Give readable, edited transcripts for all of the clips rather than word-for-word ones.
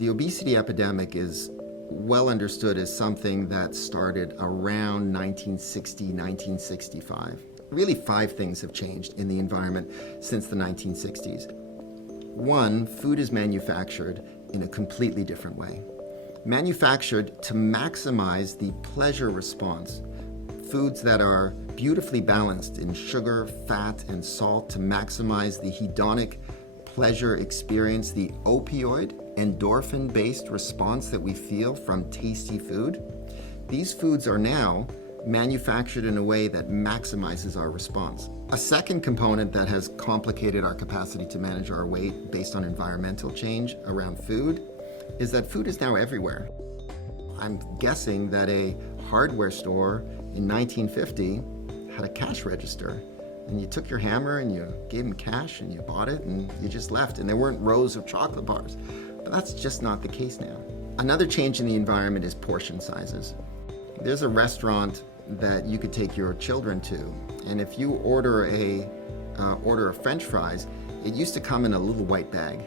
The obesity epidemic is well understood as something that started around 1960, 1965. Really, 5 things have changed in the environment since the 1960s. One, food is manufactured in a completely different way. Manufactured to maximize the pleasure response. Foods that are beautifully balanced in sugar, fat, and salt to maximize the hedonic pleasure experience, the opioid, endorphin-based response that we feel from tasty food. These foods are now manufactured in a way that maximizes our response. A second component that has complicated our capacity to manage our weight based on environmental change around food is that food is now everywhere. I'm guessing that a hardware store in 1950 had a cash register, and you took your hammer and you gave them cash and you bought it and you just left, and there weren't rows of chocolate bars. But that's just not the case now. Another change in the environment is portion sizes. There's a restaurant that you could take your children to, and if you order of French fries, it used to come in a little white bag.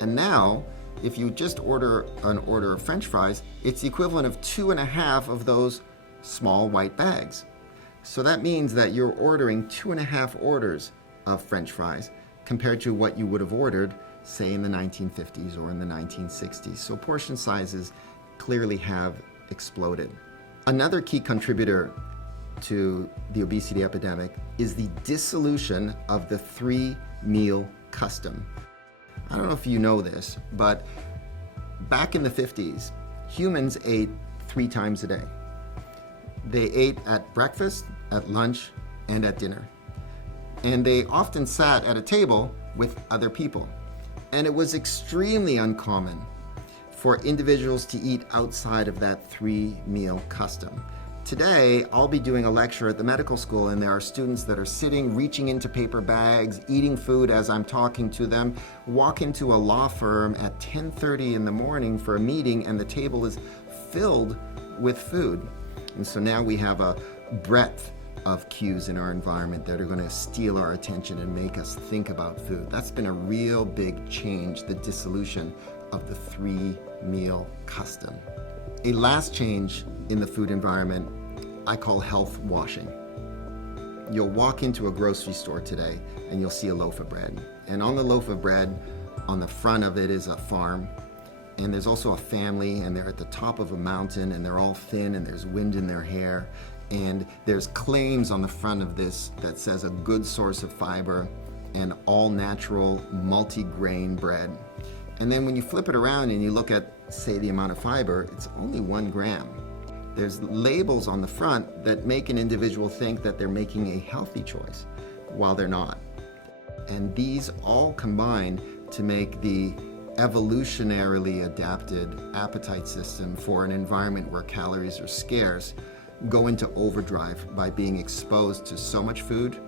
And now, if you just order an order of French fries, it's the equivalent of 2.5 of those small white bags. So that means that you're ordering 2.5 orders of French fries compared to what you would have ordered, say, in the 1950s or in the 1960s. So portion sizes clearly have exploded. Another key contributor to the obesity epidemic is the dissolution of the 3-meal custom. I don't know if you know this, but back in the 50s, humans ate 3 times a day. They ate at breakfast, at lunch, and at dinner. And they often sat at a table with other people. And it was extremely uncommon for individuals to eat outside of that 3-meal custom. Today, I'll be doing a lecture at the medical school, and there are students that are sitting, reaching into paper bags, eating food as I'm talking to them, walk into a law firm at 10:30 in the morning for a meeting, and the table is filled with food. And so now we have a breadth of cues in our environment that are going to steal our attention and make us think about food. That's been a real big change, the dissolution of the 3-meal custom. A last change in the food environment I call health washing. You'll walk into a grocery store today and you'll see a loaf of bread. And on the loaf of bread, on the front of it is a farm. And there's also a family, and they're at the top of a mountain, and they're all thin, and there's wind in their hair. And there's claims on the front of this that says a good source of fiber and all natural multi-grain bread. And then when you flip it around and you look at, say, the amount of fiber, it's only 1 gram. There's labels on the front that make an individual think that they're making a healthy choice while they're not. And these all combine to make the evolutionarily adapted appetite system for an environment where calories are scarce go into overdrive by being exposed to so much food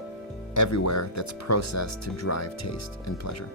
everywhere that's processed to drive taste and pleasure.